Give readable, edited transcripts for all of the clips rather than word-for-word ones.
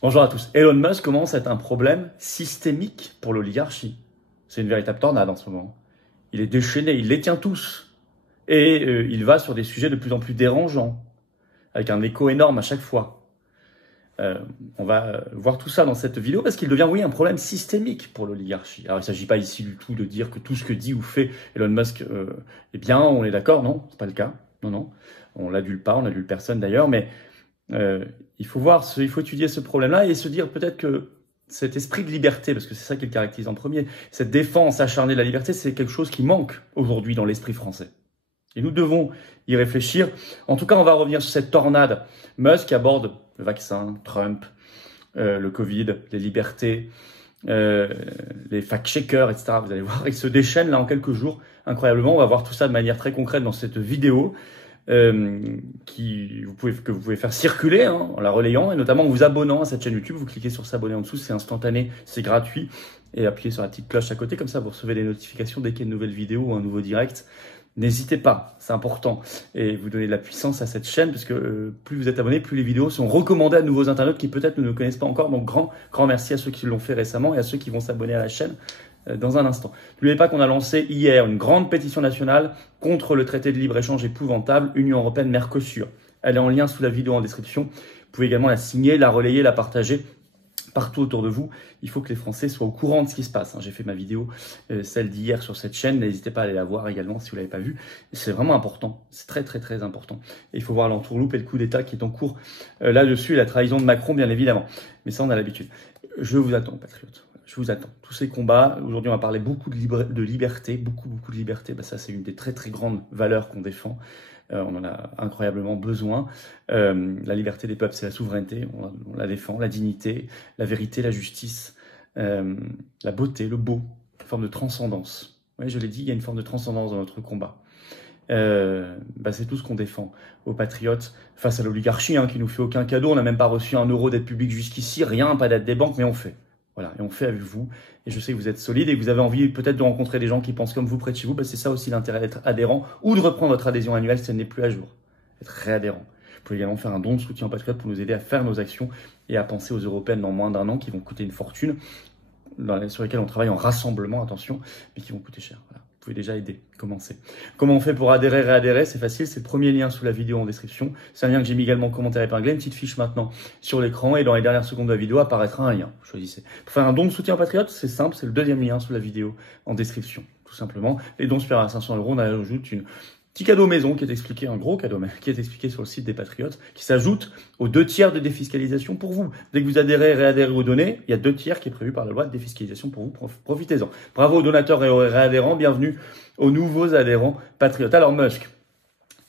Bonjour à tous. Elon Musk commence à être un problème systémique pour l'oligarchie. C'est une véritable tornade en ce moment. Il est déchaîné, il les tient tous. Et il va sur des sujets de plus en plus dérangeants, avec un écho énorme à chaque fois. On va voir tout ça dans cette vidéo parce qu'il devient, oui, un problème systémique pour l'oligarchie. Alors, il ne s'agit pas ici du tout de dire que tout ce que dit ou fait Elon Musk est bien, on est d'accord, non, c'est pas le cas. Non, non, on l'adule pas, on n'adule personne d'ailleurs, mais il faut voir, il faut étudier ce problème-là et se dire peut-être que cet esprit de liberté, parce que c'est ça qui le caractérise en premier, cette défense acharnée de la liberté, c'est quelque chose qui manque aujourd'hui dans l'esprit français. Et nous devons y réfléchir. En tout cas, on va revenir sur cette tornade. Musk aborde le vaccin, Trump, le Covid, les libertés, les fact-checkers, etc. Vous allez voir, il se déchaîne là en quelques jours, incroyablement. On va voir tout ça de manière très concrète dans cette vidéo que vous pouvez faire circuler en la relayant et notamment en vous abonnant à cette chaîne YouTube. Vous cliquez sur s'abonner en dessous, c'est instantané, c'est gratuit. Et appuyez sur la petite cloche à côté, comme ça vous recevez des notifications dès qu'il y a une nouvelle vidéo ou un nouveau direct. N'hésitez pas, c'est important. Et vous donnez de la puissance à cette chaîne, parce que plus vous êtes abonné, plus les vidéos sont recommandées à de nouveaux internautes qui peut-être ne nous connaissent pas encore. Donc grand merci à ceux qui l'ont fait récemment et à ceux qui vont s'abonner à la chaîne dans un instant. N'oubliez pas qu'on a lancé hier une grande pétition nationale contre le traité de libre-échange épouvantable Union Européenne-Mercosur. Elle est en lien sous la vidéo en description. Vous pouvez également la signer, la relayer, la partager partout autour de vous. Il faut que les Français soient au courant de ce qui se passe. J'ai fait ma vidéo, celle d'hier sur cette chaîne. N'hésitez pas à aller la voir également si vous ne l'avez pas vue. C'est vraiment important. C'est très, très, très important. Et il faut voir l'entourloupe et le coup d'État qui est en cours là-dessus et la trahison de Macron, bien évidemment. Mais ça, on a l'habitude. Je vous attends, patriotes. Je vous attends. Tous ces combats, aujourd'hui, on va parler beaucoup de liberté, beaucoup de liberté. Ça, c'est une des très, très grandes valeurs qu'on défend. On en a incroyablement besoin. La liberté des peuples, c'est la souveraineté, on la défend, la dignité, la vérité, la justice, la beauté, le beau, une forme de transcendance. Oui, je l'ai dit, il y a une forme de transcendance dans notre combat. C'est tout ce qu'on défend aux patriotes face à l'oligarchie qui nous fait aucun cadeau. On n'a même pas reçu un euro d'aide publique jusqu'ici, rien, pas d'aide des banques, mais on fait. Voilà, et on fait avec vous. Et je sais que vous êtes solide et que vous avez envie peut-être de rencontrer des gens qui pensent comme vous près de chez vous. C'est ça aussi l'intérêt d'être adhérent ou de reprendre votre adhésion annuelle si elle n'est plus à jour. Être réadhérent. Vous pouvez également faire un don de soutien aux patriotes pour nous aider à faire nos actions et à penser aux européennes dans moins d'un an qui vont coûter une fortune, sur lesquelles on travaille en rassemblement, attention, mais qui vont coûter cher. Voilà. Vous pouvez déjà aider, commencer. Comment on fait pour adhérer, réadhérer? C'est facile, c'est le premier lien sous la vidéo en description. C'est un lien que j'ai mis également en commentaire épinglé, une petite fiche maintenant sur l'écran et dans les dernières secondes de la vidéo apparaîtra un lien. Choisissez. Pour faire un don de soutien aux patriotes, c'est simple, c'est le deuxième lien sous la vidéo en description, tout simplement. Les dons supérieurs à 500 €, on ajoute une petit cadeau maison qui est expliqué, un gros cadeau qui est expliqué sur le site des Patriotes, qui s'ajoute aux 2 tiers de défiscalisation pour vous. Dès que vous adhérez, réadhérez ou donnez, il y a 2 tiers qui est prévu par la loi de défiscalisation pour vous. Profitez-en. Bravo aux donateurs et aux réadhérents. Bienvenue aux nouveaux adhérents Patriotes. Alors Musk,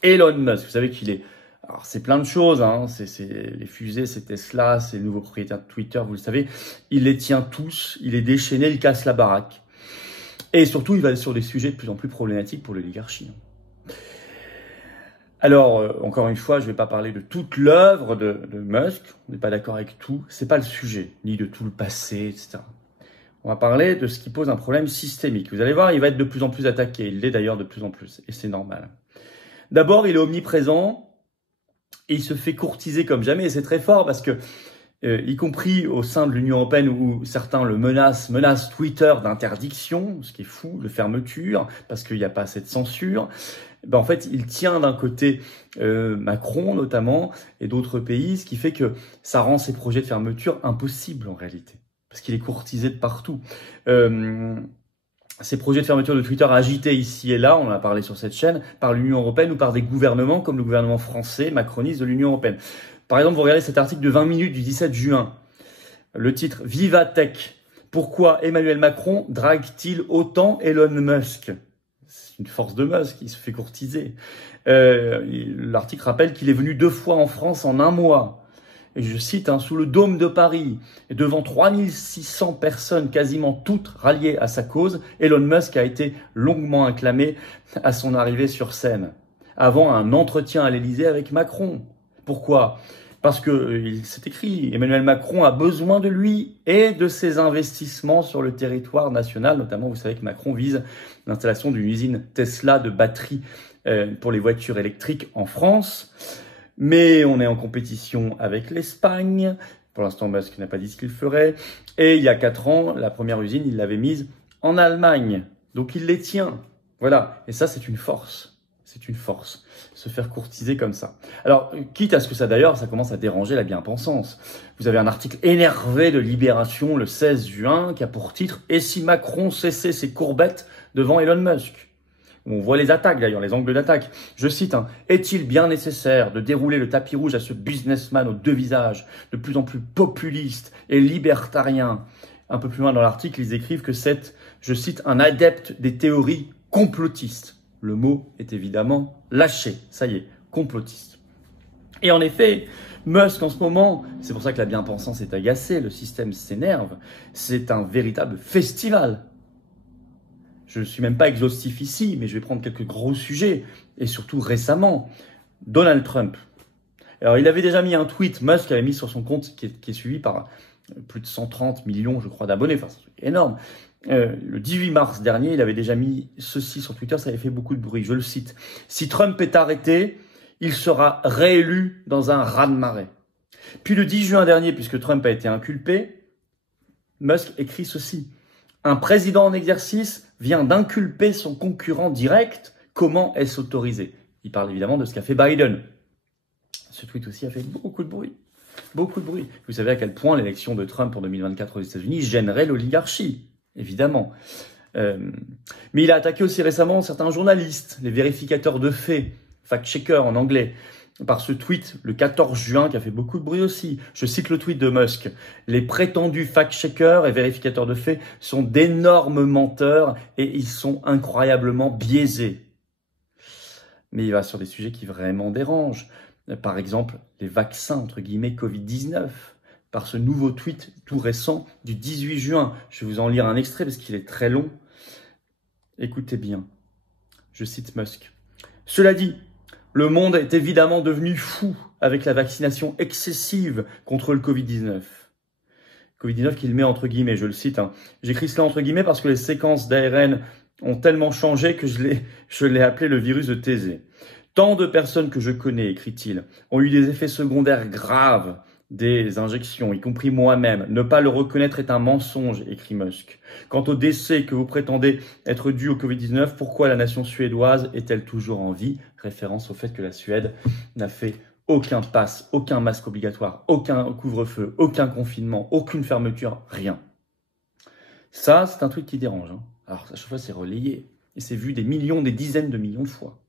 Elon Musk, vous savez qu'il est... Alors c'est plein de choses, c'est les fusées, c'est Tesla, c'est le nouveau propriétaire de Twitter, vous le savez. Il les tient tous, il est déchaîné, il casse la baraque. Et surtout, il va sur des sujets de plus en plus problématiques pour l'oligarchie. Alors, encore une fois, je ne vais pas parler de toute l'œuvre de Musk, on n'est pas d'accord avec tout, c'est pas le sujet, ni de tout le passé, etc. On va parler de ce qui pose un problème systémique. Vous allez voir, il va être de plus en plus attaqué, il l'est d'ailleurs de plus en plus, et c'est normal. D'abord, il est omniprésent, et il se fait courtiser comme jamais, et c'est très fort parce que, y compris au sein de l'Union Européenne où certains le menacent Twitter d'interdiction, ce qui est fou, de fermeture, parce qu'il n'y a pas assez de censure. En fait, il tient d'un côté Macron notamment et d'autres pays, ce qui fait que ça rend ces projets de fermeture impossibles en réalité, parce qu'il est courtisé de partout. Ces projets de fermeture de Twitter agités ici et là, on en a parlé sur cette chaîne, par l'Union Européenne ou par des gouvernements comme le gouvernement français, macroniste de l'Union Européenne. Par exemple, vous regardez cet article de 20 minutes du 17 juin, le titre « Viva Tech ». Pourquoi Emmanuel Macron drague-t-il autant Elon Musk? C'est une force de Musk qui se fait courtiser. L'article rappelle qu'il est venu 2 fois en France en 1 mois. Et je cite, sous le dôme de Paris, et devant 3600 personnes, quasiment toutes ralliées à sa cause, Elon Musk a été longuement acclamé à son arrivée sur scène, avant un entretien à l'Élysée avec Macron. Pourquoi? Parce que c'est écrit, Emmanuel Macron a besoin de lui et de ses investissements sur le territoire national. Notamment, vous savez que Macron vise l'installation d'une usine Tesla de batteries pour les voitures électriques en France. Mais on est en compétition avec l'Espagne Pour l'instant, Musk n'a pas dit ce qu'il ferait. Et il y a 4 ans, la première usine, il l'avait mise en Allemagne. Donc il les tient. Voilà. Et ça, c'est une force. C'est une force, se faire courtiser comme ça. Alors, quitte à ce que ça d'ailleurs, ça commence à déranger la bien-pensance. Vous avez un article énervé de Libération le 16 juin qui a pour titre « Et si Macron cessait ses courbettes devant Elon Musk ?» On voit les attaques d'ailleurs, les angles d'attaque. Je cite, Est-il bien nécessaire de dérouler le tapis rouge à ce businessman aux 2 visages, de plus en plus populiste et libertarien ?» Un peu plus loin dans l'article, ils écrivent que c'est, je cite, un adepte des théories complotistes. Le mot est évidemment lâché, ça y est, complotiste. Et en effet, Musk en ce moment, c'est pour ça que la bien-pensance est agacée, le système s'énerve, c'est un véritable festival. Je ne suis même pas exhaustif ici, mais je vais prendre quelques gros sujets, et surtout récemment, Donald Trump. Alors il avait déjà mis un tweet, Musk avait mis sur son compte, qui est suivi par plus de 130 millions, je crois, d'abonnés, enfin c'est énorme. Le 18 mars dernier, il avait déjà mis ceci sur Twitter, ça avait fait beaucoup de bruit, je le cite. « Si Trump est arrêté, il sera réélu dans un raz-de-marée. » Puis le 10 juin dernier, puisque Trump a été inculpé, Musk écrit ceci. « Un président en exercice vient d'inculper son concurrent direct, comment est-ce autorisé ?» Il parle évidemment de ce qu'a fait Biden. Ce tweet aussi a fait beaucoup de bruit. Beaucoup de bruit. Vous savez à quel point l'élection de Trump en 2024 aux États-Unis gênerait l'oligarchie. Évidemment. Mais il a attaqué aussi récemment certains journalistes, les vérificateurs de faits, fact-checkers en anglais, par ce tweet le 14 juin qui a fait beaucoup de bruit aussi. Je cite le tweet de Musk. « Les prétendus fact-checkers et vérificateurs de faits sont d'énormes menteurs et ils sont incroyablement biaisés. » Mais il va sur des sujets qui vraiment dérangent. Par exemple, les vaccins, entre guillemets, Covid-19. Par ce nouveau tweet tout récent du 18 juin. Je vais vous en lire un extrait parce qu'il est très long. Écoutez bien, je cite Musk. « Cela dit, le monde est évidemment devenu fou avec la vaccination excessive contre le Covid-19. » Covid-19 qu'il met entre guillemets, je le cite. J'écris cela entre guillemets parce que les séquences d'ARN ont tellement changé que je l'ai appelé le virus de Thésée. Tant de personnes que je connais, écrit-il, ont eu des effets secondaires graves des injections, y compris moi-même. Ne pas le reconnaître est un mensonge, écrit Musk. Quant au décès que vous prétendez être dû au Covid-19, pourquoi la nation suédoise est-elle toujours en vie? Référence au fait que la Suède n'a fait aucun pass, aucun masque obligatoire, aucun couvre-feu, aucun confinement, aucune fermeture, rien. Ça, c'est un truc qui dérange. Alors, à chaque fois, c'est relayé. Et c'est vu des millions, des dizaines de millions de fois.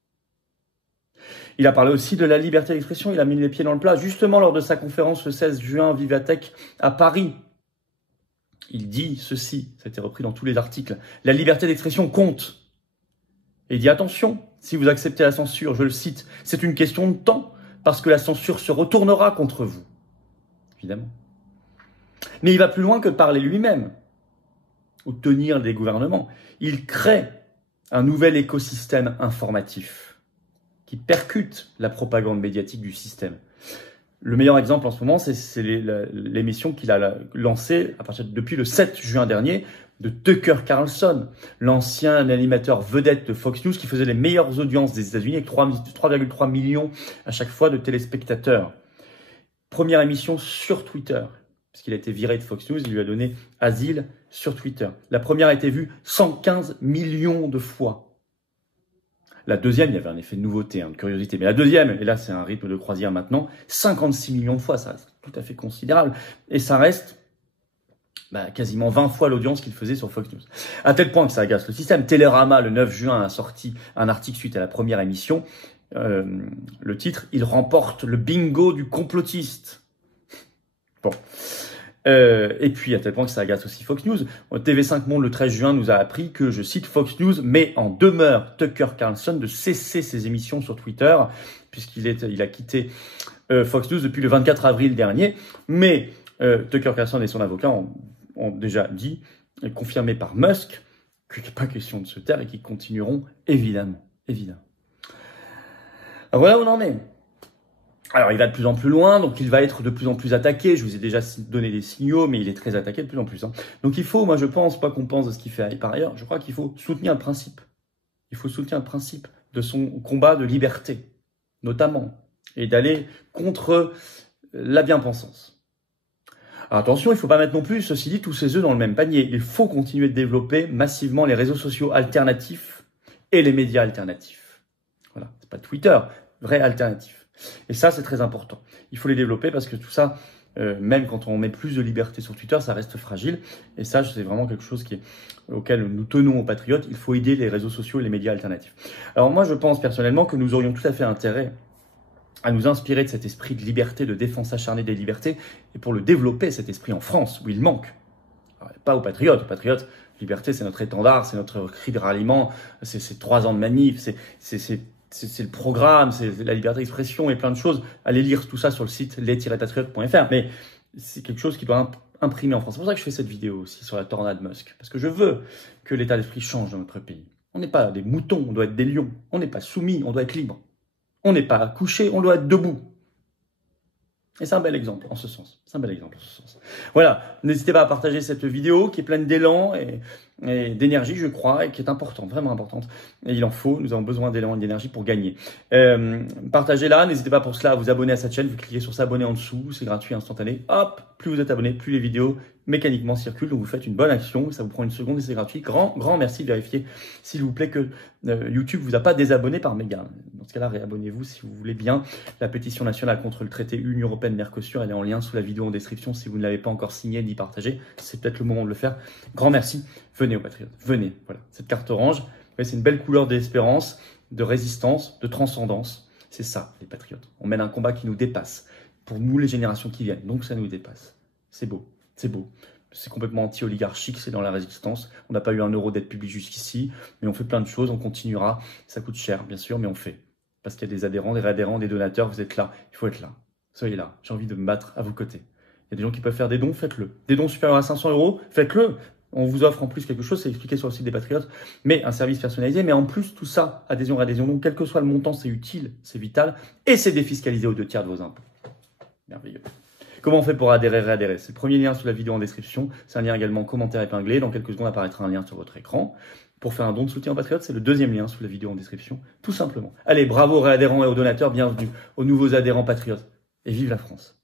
Il a parlé aussi de la liberté d'expression, il a mis les pieds dans le plat, justement lors de sa conférence le 16 juin Vivatech à Paris. Il dit ceci, ça a été repris dans tous les articles, la liberté d'expression compte. Et il dit attention, si vous acceptez la censure, je le cite, c'est une question de temps, parce que la censure se retournera contre vous. Évidemment. Mais il va plus loin que de parler lui-même, ou de tenir des gouvernements. Il crée un nouvel écosystème informatif qui percute la propagande médiatique du système. Le meilleur exemple en ce moment, c'est l'émission qu'il a lancée depuis le 7 juin dernier de Tucker Carlson, l'ancien animateur vedette de Fox News qui faisait les meilleures audiences des États-Unis avec 3,3 millions à chaque fois de téléspectateurs. Première émission sur Twitter, puisqu'il a été viré de Fox News, il lui a donné asile sur Twitter. La première a été vue 115 millions de fois. La deuxième, il y avait un effet de nouveauté, de curiosité. Mais la deuxième, et là c'est un rythme de croisière maintenant, 56 millions de fois, ça reste tout à fait considérable. Et ça reste quasiment 20 fois l'audience qu'il faisait sur Fox News. À tel point que ça agace le système. Télérama, le 9 juin, a sorti un article suite à la première émission. Le titre, il remporte le bingo du complotiste. Bon. Et puis, à tel point que ça agace aussi Fox News. TV5 Monde, le 13 juin, nous a appris que, je cite, Fox News met en demeure Tucker Carlson de cesser ses émissions sur Twitter, puisqu'il a quitté Fox News depuis le 24 avril dernier. Mais Tucker Carlson et son avocat ont déjà dit, et confirmé par Musk, qu'il n'est pas question de se taire et qu'ils continueront, évidemment. Alors voilà où on en est. Alors, il va de plus en plus loin, donc il va être de plus en plus attaqué. Je vous ai déjà donné des signaux, mais il est très attaqué de plus en plus. Donc il faut, moi je pense, pas qu'on pense de ce qu'il fait par ailleurs, je crois qu'il faut soutenir le principe. Il faut soutenir le principe de son combat de liberté, notamment, et d'aller contre la bien-pensance. Alors attention, il ne faut pas mettre non plus, ceci dit, tous ses œufs dans le même panier. Il faut continuer de développer massivement les réseaux sociaux alternatifs et les médias alternatifs. Voilà, c'est pas Twitter, vrai alternatif. Et ça, c'est très important. Il faut les développer parce que tout ça, même quand on met plus de liberté sur Twitter, ça reste fragile. Et ça, c'est vraiment quelque chose auquel nous tenons aux patriotes. Il faut aider les réseaux sociaux et les médias alternatifs. Alors moi, je pense personnellement que nous aurions tout à fait intérêt à nous inspirer de cet esprit de liberté, de défense acharnée des libertés, et pour le développer, cet esprit en France, où il manque. Alors, pas aux patriotes. Aux patriotes, liberté, c'est notre étendard, c'est notre cri de ralliement, c'est 3 ans de manif, c'est le programme, c'est la liberté d'expression et plein de choses. Allez lire tout ça sur le site les-patriotes.fr. Mais c'est quelque chose qui doit imprimer en France. C'est pour ça que je fais cette vidéo aussi sur la tornade Musk. Parce que je veux que l'état d'esprit change dans notre pays. On n'est pas des moutons, on doit être des lions. On n'est pas soumis, on doit être libre. On n'est pas couché, on doit être debout. Et c'est un bel exemple en ce sens. C'est un bel exemple en ce sens. Voilà, n'hésitez pas à partager cette vidéo qui est pleine d'élan et d'énergie, je crois, et qui est importante, vraiment importante. Et il en faut, nous avons besoin d'élan et d'énergie pour gagner. Partagez-la, n'hésitez pas pour cela à vous abonner à cette chaîne. Vous cliquez sur s'abonner en dessous, c'est gratuit, instantané. Hop, plus vous êtes abonné, plus les vidéos mécaniquement circulent. Donc vous faites une bonne action, ça vous prend une seconde et c'est gratuit. Grand merci, vérifiez s'il vous plaît que YouTube vous a pas désabonné par méga. Dans ce cas-là, réabonnez-vous si vous voulez bien. La pétition nationale contre le traité Union Européenne-Mercosur, elle est en lien sous la vidéo en description. Si vous ne l'avez pas encore signée ni partagée, c'est peut-être le moment de le faire. Grand merci. Venez aux patriotes, venez. Voilà, cette carte orange, c'est une belle couleur d'espérance, de résistance, de transcendance. C'est ça, les patriotes. On mène un combat qui nous dépasse. Pour nous, les générations qui viennent. Donc ça nous dépasse. C'est beau, c'est beau. C'est complètement anti-oligarchique, c'est dans la résistance. On n'a pas eu un euro d'aide publique jusqu'ici, mais on fait plein de choses, on continuera. Ça coûte cher, bien sûr, mais on fait. Parce qu'il y a des adhérents, des réadhérents, des donateurs, vous êtes là. Il faut être là. Soyez là. J'ai envie de me battre à vos côtés. Il y a des gens qui peuvent faire des dons, faites-le. Des dons supérieurs à 500 euros, faites-le. On vous offre en plus quelque chose, c'est expliqué sur le site des Patriotes, mais un service personnalisé. Mais en plus, tout ça, adhésion, réadhésion. Donc, quel que soit le montant, c'est utile, c'est vital, et c'est défiscalisé aux 2/3 de vos impôts. Merveilleux. Comment on fait pour adhérer, réadhérer? C'est le premier lien sous la vidéo en description. C'est un lien également commentaire épinglé. Dans quelques secondes apparaîtra un lien sur votre écran. Pour faire un don de soutien aux Patriotes, c'est le deuxième lien sous la vidéo en description, tout simplement. Allez, bravo aux réadhérents et aux donateurs, bienvenue aux nouveaux adhérents Patriotes. Et vive la France!